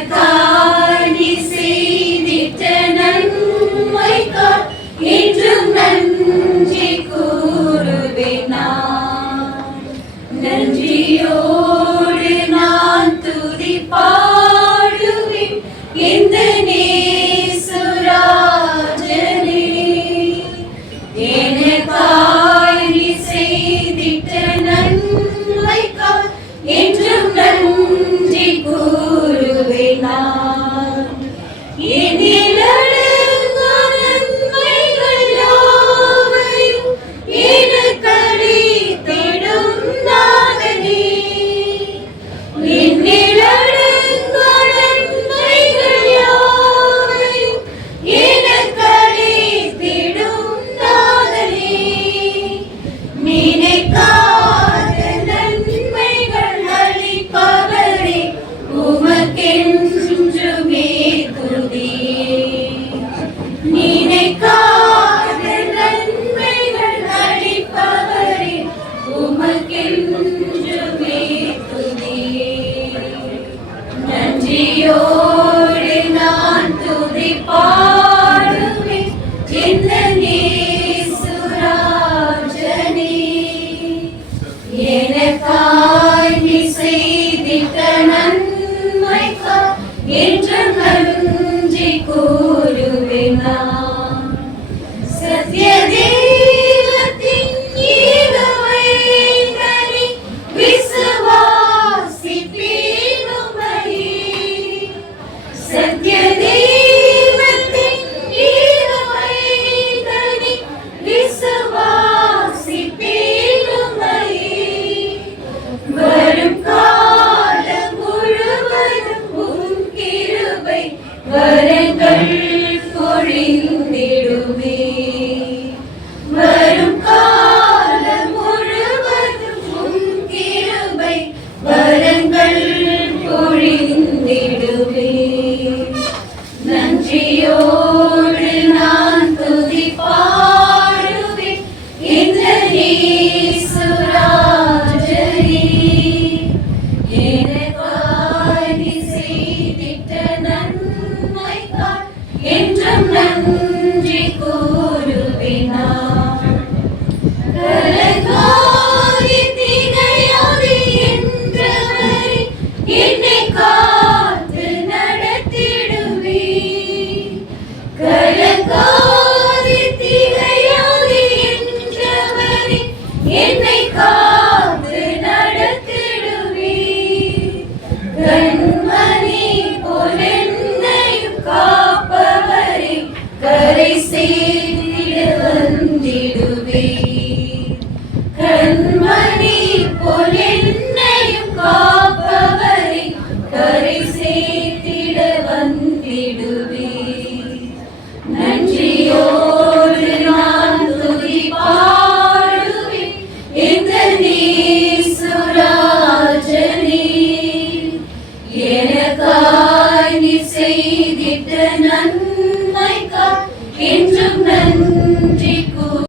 எனக்காய் நீ செய்திட்ட நன்மைக்காய் என்றும் நன்றி கூறுவேன் நான். நன்றியோடு நான் துதி பாடுவேன் எந்த நேசுராஜனே. எனக்காய் நீ செய்திட்ட நன்மைக்காய் என்றும் நன்றி கூறுவேன் நான். என்னில் அடங்கா நன்மைகள் யாவையும் எனக்கு அளித்திடும் நாதனே. என்னில் அடங்கா நன்மைகள் யாவையும் எனக்கு அளித்திடும் நாதனே. நினைக்காத நன்மைகள் அளிப்பவரே உமக்கென்றுமே துதியே. நினைக்காத நன்மைகள் அளிப்பவரே உமக்கென்றுமே துதியே. நன்றியோடு நான் துதி பாடுவேன் எந்த நேசுராஜனே. எனக்காய் நீ செய்திட்ட நன்மைக்காய் என்றும் நன்றி கூறுவேன் நான். சத்ய தெய்வத்தின் ஈகமைந்தனை விசுவாசிப்பேன் உம்மையே. சத்ய தெய்வத்தின் ஈகமைந்தனை விசுவாசிப்பேன் உம்மையே. வரும் காலம் முழுவதும் உம் கிருபை வரங்கள் பொழிந்திடுமே. வரும் காலம் முழுவதும் உம் கிருபை வரங்கள் பொழிந்திடுமே. நன்றியோடு நான் துதி பாடுவேன் இந்த நேசுராஜனே. எனக்காய் நீ செய்திட்ட நன்மைக்காய் என்றும் நன்றி கூறுவேன் நான். கலங்காதே திகையாதே என்றவரே என்னை காத்து நடத்திடுவே. கலங்காதே திகையாதே என்றவரே என்னை காத்து நடத்திடுவே. கண்மணி போல் என்னையும் காப்பவரே கரை சேர்ந்திட வந்திடுவே. கண்மணி போல் என்னையும் காப்பவரே கரை சேர்த்திட வந்திடுவே. நன்றியோடு நான் துதி பாடுவேன் எந்த நேசுராஜனே. எனக்காய் நீ செய்திட்ட நன்மைக்காய் என்று